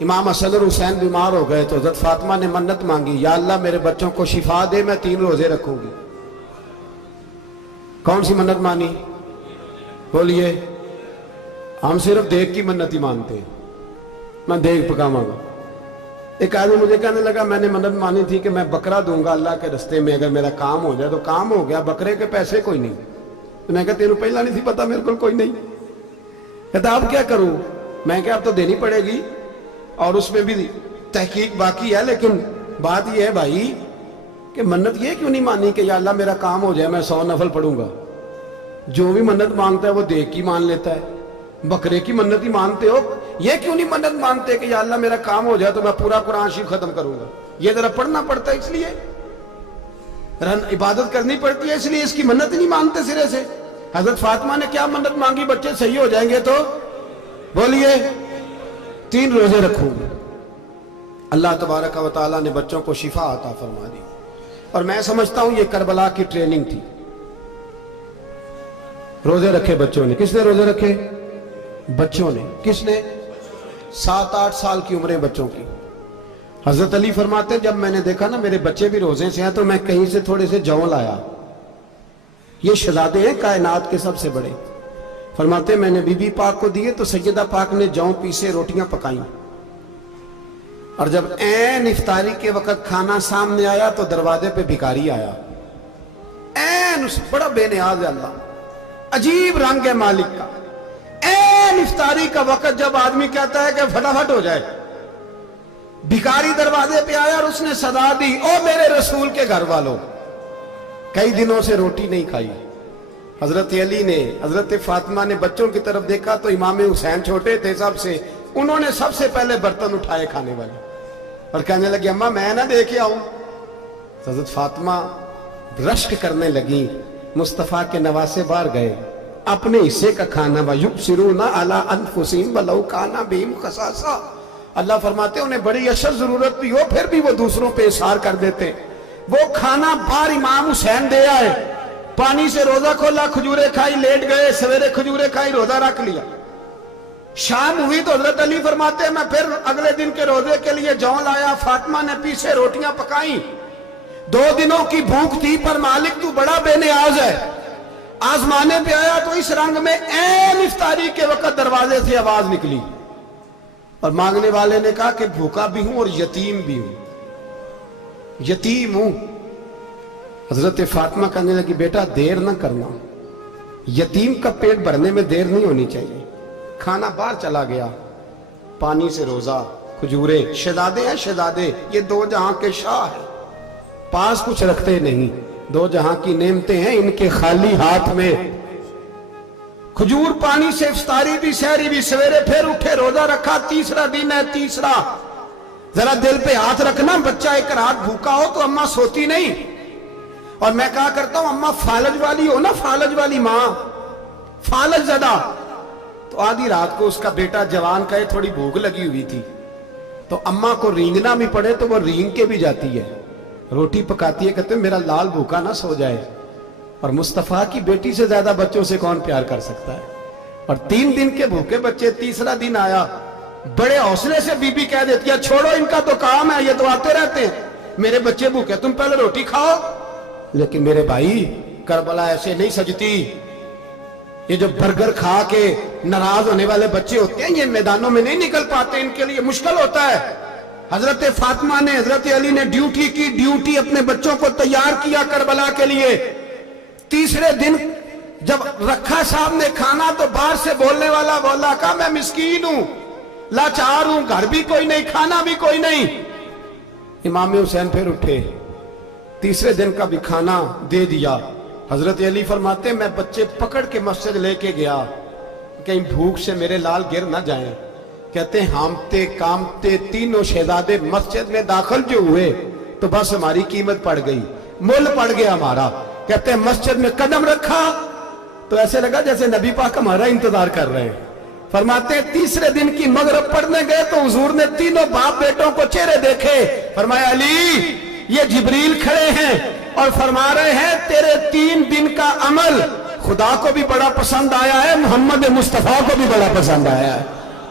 امام حسن اور حسین بیمار ہو گئے تو حضرت فاطمہ نے منت مانگی، یا اللہ میرے بچوں کو شفا دے، میں 3 روزے رکھوں گی۔ کون سی منت مانی؟ بولیے۔ ہم صرف دیکھ کی منت ہی مانتے ہیں، میں دیکھ پکاواں گا۔ ایک آدمی مجھے کہنے لگا میں نے منت مانی تھی کہ میں بکرا دوں گا اللہ کے رستے میں، اگر میرا کام ہو جائے، تو کام ہو گیا، بکرے کے پیسے کوئی نہیں۔ تو میں کہا تیرے پہلا نہیں تھی پتا میرے کو کوئی نہیں؟ کہتا اب کیا کروں؟ میں کہا اب تو دینی پڑے گی، اور اس میں بھی تحقیق باقی ہے، لیکن بات یہ ہے بھائی کہ منت یہ کیوں نہیں مانی کہ یا اللہ میرا کام ہو جائے میں 100 نفل پڑھوں گا؟ جو بھی منت مانگتا ہے وہ دیکھ کی مان لیتا ہے، بکرے کی منت ہی مانتے ہو، یہ کیوں نہیں منت مانتے کہ یا اللہ میرا کام ہو جائے تو میں پورا قرآن شریف ختم کروں گا؟ یہ ذرا پڑھنا پڑتا ہے، اس لیے عبادت کرنی پڑتی ہے، اس لیے اس کی منت نہیں مانتے سرے سے۔ حضرت فاطمہ نے کیا منت مانگی؟ بچے صحیح ہو جائیں گے تو بولیے 3 روزے رکھوں گے۔ اللہ تبارک و تعالیٰ نے بچوں کو شفا عطا فرما دی، اور میں سمجھتا ہوں یہ کربلا کی ٹریننگ تھی۔ روزے رکھے بچوں نے۔ کس نے روزے رکھے؟ بچوں نے۔ کس نے؟ 7-8 سال کی عمریں بچوں کی۔ حضرت علی فرماتے ہیں جب میں نے دیکھا نا میرے بچے بھی روزے سے ہیں تو میں کہیں سے تھوڑے سے جون لایا۔ یہ شہزادے ہیں کائنات کے سب سے بڑے۔ فرماتے ہیں میں نے بی بی پاک کو دیے تو سیدہ پاک نے جون پیسے روٹیاں پکائیں، اور جب عین افطاری کے وقت کھانا سامنے آیا تو دروازے پہ بھکاری آیا۔ عین بڑا بے نیاز ہے اللہ، عجیب رنگ ہے مالک کا۔ عین افطاری کا وقت جب آدمی کہتا ہے کہ فٹافٹ ہو جائے، بھکاری دروازے پہ آیا اور اس نے صدا دی، او میرے رسول کے گھر والوں، کئی دنوں سے روٹی نہیں کھائی۔ حضرت علی نے، حضرت فاطمہ نے بچوں کی طرف دیکھا تو امام حسین چھوٹے تھے سب سے، انہوں نے سب سے پہلے برتن اٹھائے کھانے والے، اور کہنے لگے اماں میں نہ دیکھے آؤں۔ حضرت فاطمہ رشک کرنے لگی، مصطفیٰ کے نواسے باہر گئے، اپنے حصے کا کھانا وَيُبْصِرُونَ عَلَىٰ أَنفُسِهِمْ وَلَوْ كَانَ بِهِمْ خَصَاصَةٌ۔ اللہ فرماتے ہیں انہیں بڑی اشد ضرورت بھی ہو پھر بھی وہ دوسروں پہ اثار کر دیتے۔ وہ کھانا باہر امام حسین دے آئے، پانی سے روزہ کھولا، کھجورے کھائی، لیٹ گئے، سویرے کھجورے کھائی، روزہ رکھ لیا۔ شام ہوئی تو حضرت علی فرماتے ہیں میں پھر اگلے دن کے روزے کے لیے جون لایا، فاطمہ نے پیچھے روٹیاں پکائیں۔ 2 دنوں کی بھوک تھی پر مالک تو بڑا بے نیاز ہے، آزمانے پہ آیا تو اس رنگ میں عین افطاری کے وقت دروازے سے آواز نکلی، اور مانگنے والے نے کہا کہ بھوکا بھی ہوں اور یتیم بھی ہوں، یتیم ہوں۔ حضرت فاطمہ کہنے لگی بیٹا دیر نہ کرنا، یتیم کا پیٹ بھرنے میں دیر نہیں ہونی چاہیے۔ کھانا باہر چلا گیا، پانی سے روزہ، کھجورے، شہزادے ہیں شہزادے، یہ 2 جہاں کے شاہ ہیں، پاس کچھ رکھتے نہیں، 2 جہاں کی نعمتیں ہیں ان کے خالی ہاتھ میں۔ کھجور پانی سے افطاری بھی سحری بھی، سویرے پھر اٹھے روزہ رکھا، تیسرا دن ہے تیسرا۔ ذرا دل پہ ہاتھ رکھنا، بچہ ایک رات بھوکا ہو تو اماں سوتی نہیں، اور میں کہا کرتا ہوں اماں فالج والی ہو نا، فالج والی ماں، فالج زدہ، تو آدھی رات کو اس کا بیٹا جوان کہے تھوڑی بھوک لگی ہوئی تھی، تو اماں کو رینگنا بھی پڑے تو وہ رینگ کے بھی جاتی ہے، روٹی پکاتی ہے، کہتے ہیں میرا لال بھوکا نہ سو جائے۔ اور مصطفیٰ کی بیٹی سے زیادہ بچوں سے کون پیار کر سکتا ہے؟ اور 3 دن کے بھوکے بچے، تیسرا دن آیا، بڑے حوصلے سے بی بی کہہ دیتی ہے چھوڑو ان کا تو کام ہے، یہ تو آتے رہتے ہیں، میرے بچے بھوکے تم پہلے روٹی کھاؤ۔ لیکن میرے بھائی کربلا ایسے نہیں سجتی۔ یہ جو برگر کھا کے ناراض ہونے والے بچے ہوتے ہیں یہ میدانوں میں نہیں نکل پاتے، ان کے لیے مشکل ہوتا ہے۔ حضرت فاطمہ نے، حضرت علی نے ڈیوٹی کی، ڈیوٹی اپنے بچوں کو تیار کیا کربلا کے لیے۔ تیسرے دن جب رکھا سامنے کھانا تو باہر سے بولنے والا بولا کہا میں مسکین ہوں، لاچار ہوں، گھر بھی کوئی نہیں، کھانا بھی کوئی نہیں۔ امام حسین پھر اٹھے، تیسرے دن کا بھی کھانا دے دیا۔ حضرت علی فرماتے ہیں میں بچے پکڑ کے مسجد لے کے گیا، کہیں بھوک سے میرے لال گر نہ جائیں۔ کہتے ہیں ہامتے کامتے تینوں شہزادے مسجد میں داخل جو ہوئے تو بس ہماری قیمت پڑ گئی، مول پڑ گیا ہمارا۔ کہتے ہیں مسجد میں قدم رکھا تو ایسے لگا جیسے نبی پاک ہمارا انتظار کر رہے ہیں۔ فرماتے ہیں تیسرے دن کی مغرب پڑھنے گئے تو حضور نے تینوں باپ بیٹوں کو چہرے دیکھے، فرمایا علی یہ جبریل کھڑے ہیں اور فرما رہے ہیں تیرے 3 دن کا عمل خدا کو بھی بڑا پسند آیا ہے، محمد مصطفیٰ کو بھی بڑا پسند آیا ہے۔